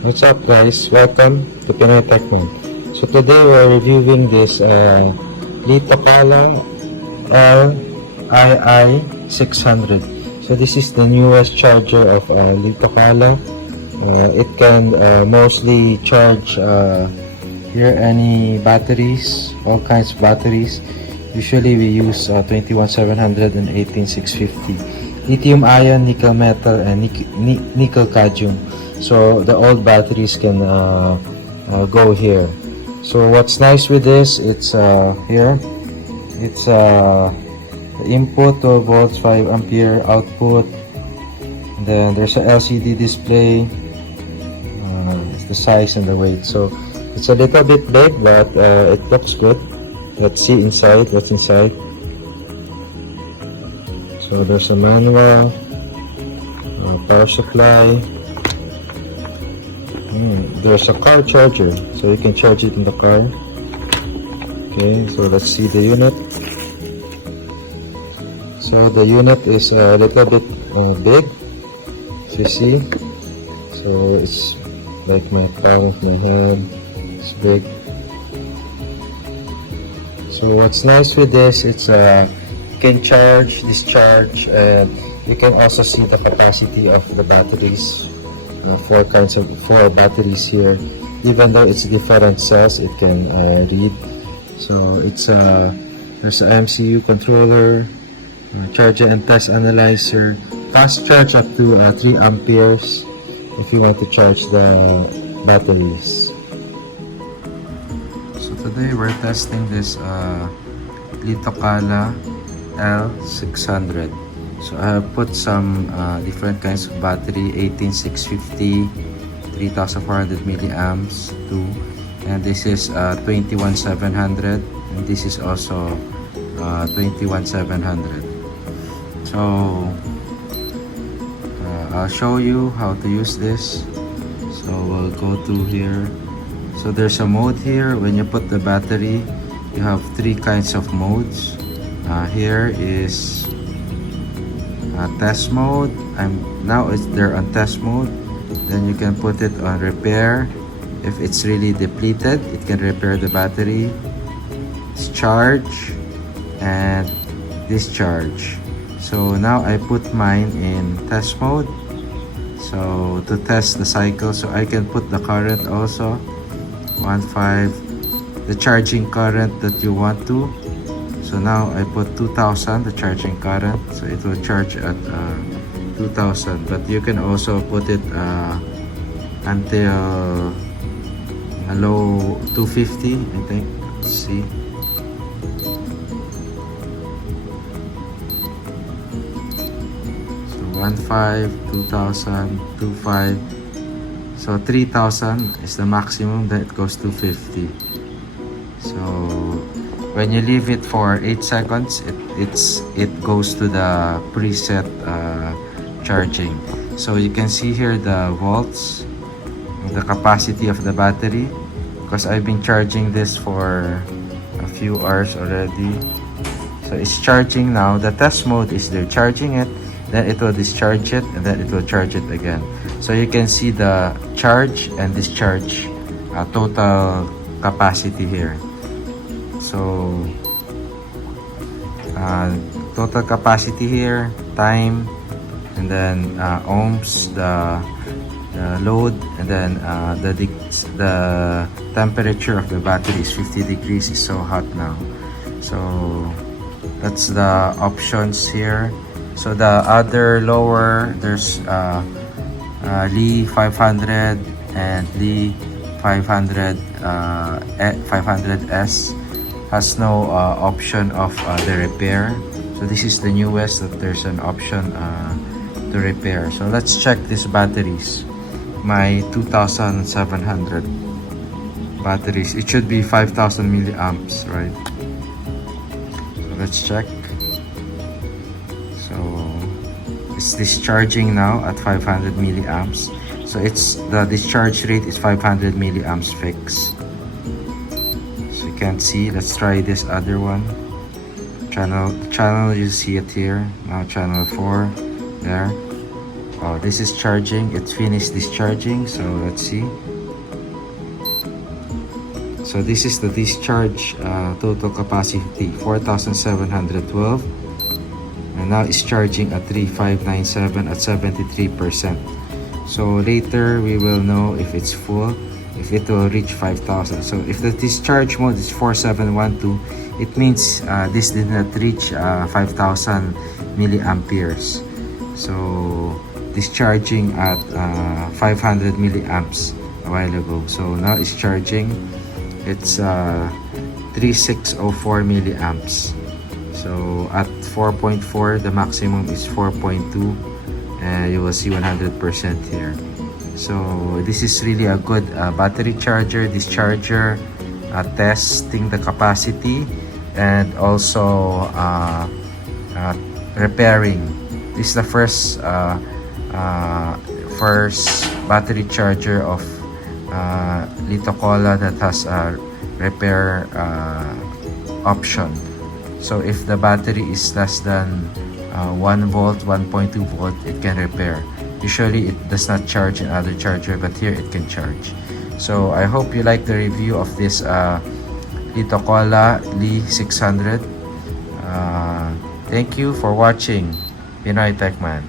What's up guys? Welcome to Pinoy Techman. So today we're reviewing this Liitokala Lii-600. So this is the newest charger of Liitokala. It can mostly charge here any batteries, all kinds of batteries. Usually we use 21700 and 18650. Lithium ion, nickel metal, and nickel cadmium. So the old batteries can go here. So what's nice with this, it's here, it's the input 12 volts, 5 ampere output, and then there's a LCD display. It's the size and the weight, so it's a little bit big, but it looks good. Let's see inside, what's inside. So there's a manual, power supply. There's a car charger, so you can charge it in the car. Okay, so let's see the unit. So the unit is a little bit big, as you see. So it's like my palm of my hand. It's big. So what's nice with this, it's you can charge, discharge, and you can also see the capacity of the batteries. Four batteries here. Even though it's different cells, it can read. So it's there's an MCU controller, charger and test analyzer, fast charge up to 3 amperes if you want to charge the batteries. So today we're testing this Liitokala L600. So I have put some different kinds of battery, 18650, 3400 milliamps, 2, and this is 21700, and this is also 21700. So I'll show you how to use this. So we'll go to here. So there's a mode here. When you put the battery, you have 3 kinds of modes. Here is test mode. They're on test mode. Then you can put it on repair. If it's really depleted, it can repair the battery. Charge and discharge. So now I put mine in test mode, so to test the cycle. So I can put the current also, 1.5, the charging current that you want to. So now I put 2000, the charging current, so it will charge at 2000. But you can also put it until a low 250, I think. Let's see. So 1.5, 2000, 2.5. So 3000 is the maximum. Then it goes to 50. So when you leave it for 8 seconds, it goes to the preset charging. So you can see here the volts, the capacity of the battery, because I've been charging this for a few hours already. So it's charging now. The test mode is they're charging it, then it will discharge it, and then it will charge it again. So you can see the charge and discharge total capacity here. So total capacity here, time, and then ohms, the load, and then the temperature of the battery is 50 degrees. It's so hot now. So that's the options here. So the other lower, there's Lii-600 and Lii-600 500S. Has no option of the repair. So this is the newest that there's an option to repair. So let's check these batteries. My 2700 batteries, it should be 5000 milliamps, right? So let's check. So it's discharging now at 500 milliamps. So it's the discharge rate is 500 milliamps fixed. Can't see. Let's try this other one. Channel, you see it here now. Channel 4 there. Oh, this is charging. It finished discharging. So let's see. So this is the discharge total capacity 4,712, and now it's charging at 3,597 at 73%. So later we will know if it's full, if it will reach 5,000. So if the discharge mode is 4712, it means this did not reach 5,000 milliamperes. So discharging at 500 milliamps a while ago. So now it's charging. It's 3604 milliamps. So at 4.4, the maximum is 4.2, and you will see 100% here. So this is really a good battery charger, discharger, testing the capacity, and also repairing. This is the first battery charger of Liitokala that has a repair option. So if the battery is less than 1 volt, 1.2 volt, it can repair. Usually it does not charge in other charger, but here it can charge. So I hope you like the review of this Liitokala Lii-600. Thank you for watching. Pinoy Techman.